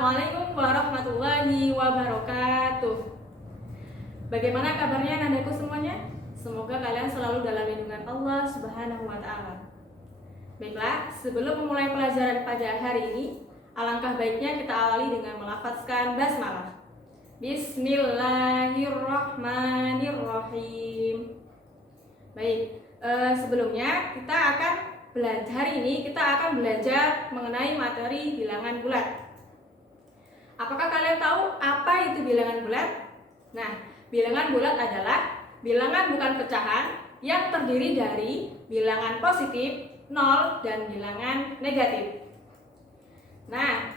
Assalamualaikum warahmatullahi wabarakatuh. Bagaimana kabarnya nandaku semuanya? Semoga kalian selalu dalam lindungan Allah Subhanahu wa Ta'ala. Baiklah, sebelum memulai pelajaran pada hari ini, alangkah baiknya kita awali dengan melafazkan basmalah. Bismillahirrahmanirrahim. Baik, sebelumnya hari ini kita akan belajar mengenai materi bilangan bulat. Apakah kalian tahu apa itu bilangan bulat? Nah, bilangan bulat adalah bilangan bukan pecahan yang terdiri dari bilangan positif, 0, dan bilangan negatif. Nah,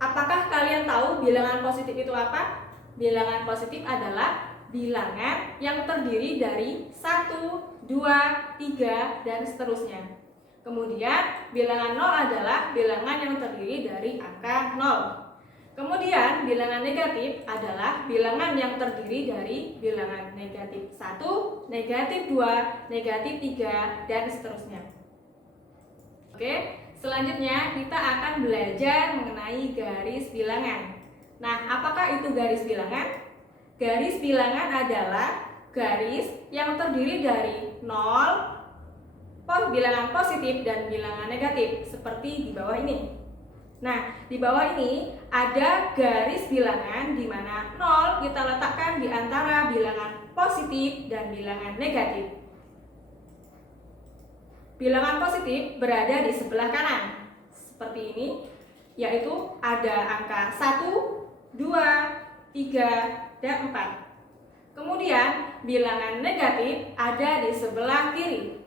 apakah kalian tahu bilangan positif itu apa? Bilangan positif adalah bilangan yang terdiri dari 1, 2, 3, dan seterusnya. Kemudian bilangan 0 adalah bilangan yang terdiri dari angka 0. Kemudian bilangan negatif adalah bilangan yang terdiri dari bilangan negatif 1, negatif 2, negatif 3, dan seterusnya. Oke, selanjutnya kita akan belajar mengenai garis bilangan. Nah, apakah itu garis bilangan? Garis bilangan adalah garis yang terdiri dari 0, bilangan positif, dan bilangan negatif, seperti di bawah ini. Nah, di bawah ini ada garis bilangan di mana 0 kita letakkan di antara bilangan positif dan bilangan negatif. Bilangan positif berada di sebelah kanan, seperti ini, yaitu ada angka 1, 2, 3, dan 4. Kemudian bilangan negatif ada di sebelah kiri,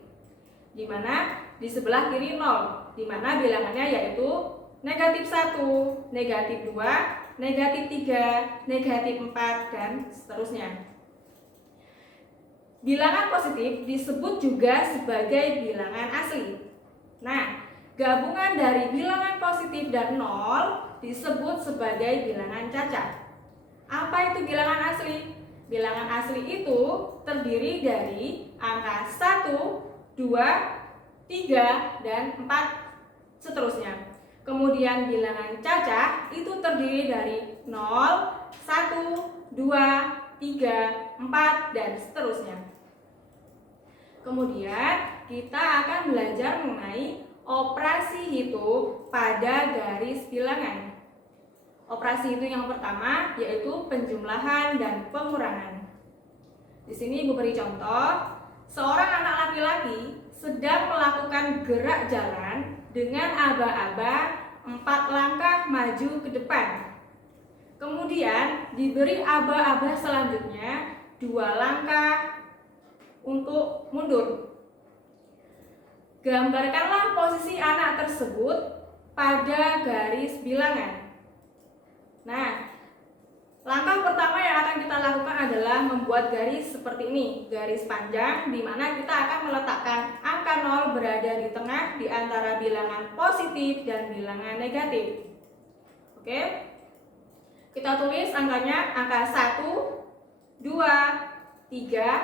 di mana di sebelah kiri 0, di mana bilangannya yaitu negatif 1, negatif 2, negatif 3, negatif 4, dan seterusnya. Bilangan positif disebut juga sebagai bilangan asli. Nah, gabungan dari bilangan positif dan 0 disebut sebagai bilangan cacat. Apa itu bilangan asli? Bilangan asli itu terdiri dari angka 1, 2, 3, dan 4, seterusnya. Kemudian bilangan cacat itu terdiri dari 0, 1, 2, 3, 4, dan seterusnya. Kemudian kita akan belajar mengenai operasi hitung pada garis bilangan. Operasi hitung yang pertama yaitu penjumlahan dan pengurangan. Di sini Ibu beri contoh, seorang anak laki-laki sedang melakukan gerak jalan dengan aba-aba 4 langkah maju ke depan. Kemudian diberi aba-aba selanjutnya 2 langkah untuk mundur. Gambarkanlah posisi anak tersebut pada garis bilangan. Nah, langkah pertama yang akan kita lakukan adalah membuat garis seperti ini, garis panjang, di mana kita akan meletakkan angka 0 berada di tengah di antara bilangan positif dan bilangan negatif. Oke, kita tulis angkanya angka 1, 2, 3,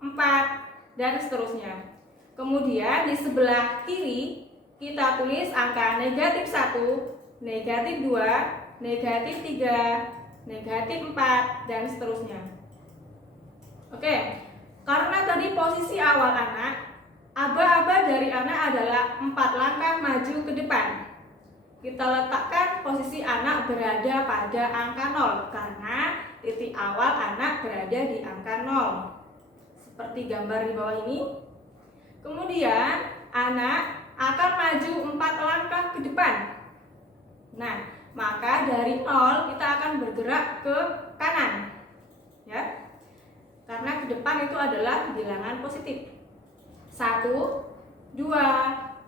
4, dan seterusnya. Kemudian di sebelah kiri kita tulis angka negatif 1, negatif 2, negatif 3, negatif 4, dan seterusnya. Oke, karena tadi posisi awal anak, aba-aba dari anak adalah 4 langkah maju ke depan. Kita letakkan posisi anak berada pada angka 0 karena titik awal anak berada di angka 0. Seperti gambar di bawah ini. Kemudian anak akan maju 4 langkah ke depan. Nah, maka dari 0 kita akan bergerak ke kanan, ya, karena ke depan itu adalah bilangan positif. 1, 2,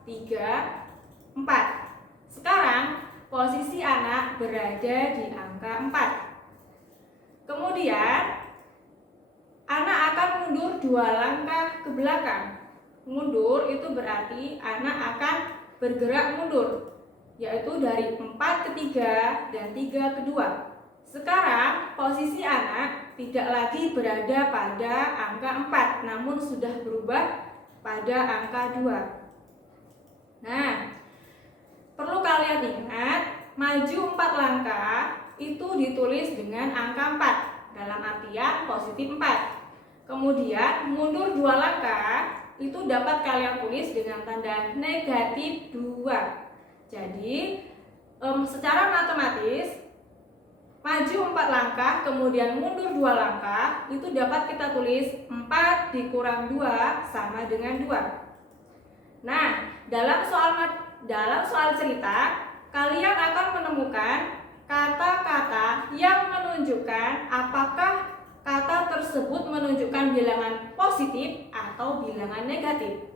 3, 4. Sekarang posisi anak berada di angka 4. Kemudian anak akan mundur 2 langkah ke belakang. Mundur itu berarti anak akan bergerak mundur, yaitu dari 4 ke 3 dan 3 ke 2. Sekarang posisi anak tidak lagi berada pada angka 4, namun sudah berubah pada angka 2. Nah, perlu kalian ingat maju 4 langkah itu ditulis dengan angka 4 dalam artian positif 4. Kemudian mundur 2 langkah itu dapat kalian tulis dengan tanda negatif 2. Jadi secara matematis maju 4 langkah kemudian mundur 2 langkah itu dapat kita tulis 4 dikurang 2 sama dengan 2. Nah, dalam soal cerita kalian akan menemukan kata-kata yang menunjukkan apakah kata tersebut menunjukkan bilangan positif atau bilangan negatif.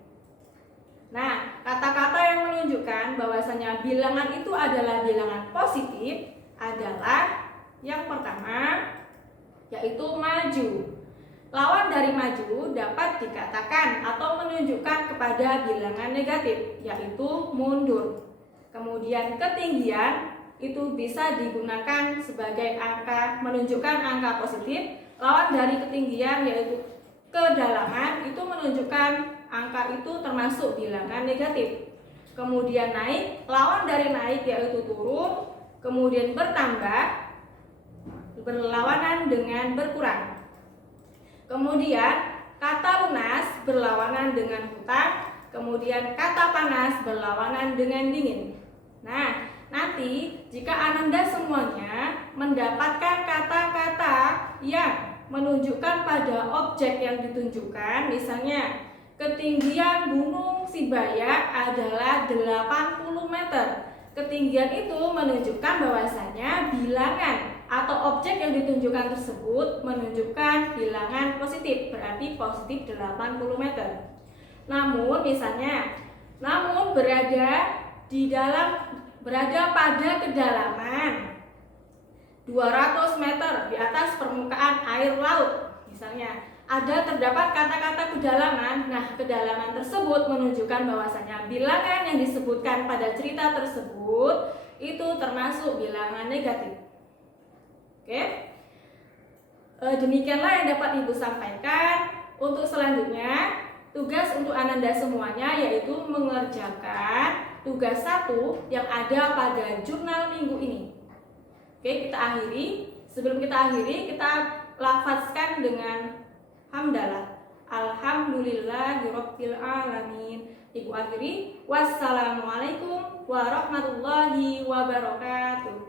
Nah, kata-kata yang menunjukkan bahwasanya bilangan itu adalah bilangan positif adalah yang pertama yaitu maju. Lawan dari maju dapat dikatakan atau menunjukkan kepada bilangan negatif yaitu mundur. Kemudian ketinggian itu bisa digunakan sebagai angka menunjukkan angka positif. Lawan dari ketinggian yaitu kedalaman itu menunjukkan angka itu termasuk bilangan negatif. Kemudian naik, lawan dari naik yaitu turun. Kemudian bertambah, berlawanan dengan berkurang. Kemudian kata lunas berlawanan dengan hutang. Kemudian kata panas berlawanan dengan dingin. Nah, nanti jika Ananda semuanya mendapatkan kata-kata yang menunjukkan pada objek yang ditunjukkan, misalnya ketinggian Gunung Sibaya adalah 80 meter. Ketinggian itu menunjukkan bahwasanya bilangan atau objek yang ditunjukkan tersebut menunjukkan bilangan positif, berarti positif 80 meter. Namun berada pada kedalaman 200 meter di atas permukaan air laut. Misalnya terdapat kata-kata kedalaman. Nah, kedalaman tersebut menunjukkan bahwasanya bilangan yang disebutkan pada cerita tersebut itu termasuk bilangan negatif. Oke. Demikianlah yang dapat Ibu sampaikan. Untuk selanjutnya, tugas untuk Ananda semuanya yaitu mengerjakan tugas 1 yang ada pada jurnal minggu ini. Oke, kita akhiri. Sebelum kita akhiri, kita lafazkan dengan hamdalah. Alhamdulillahirabbil alamin. Ibu akhiri. Wassalamualaikum warahmatullahi wabarakatuh.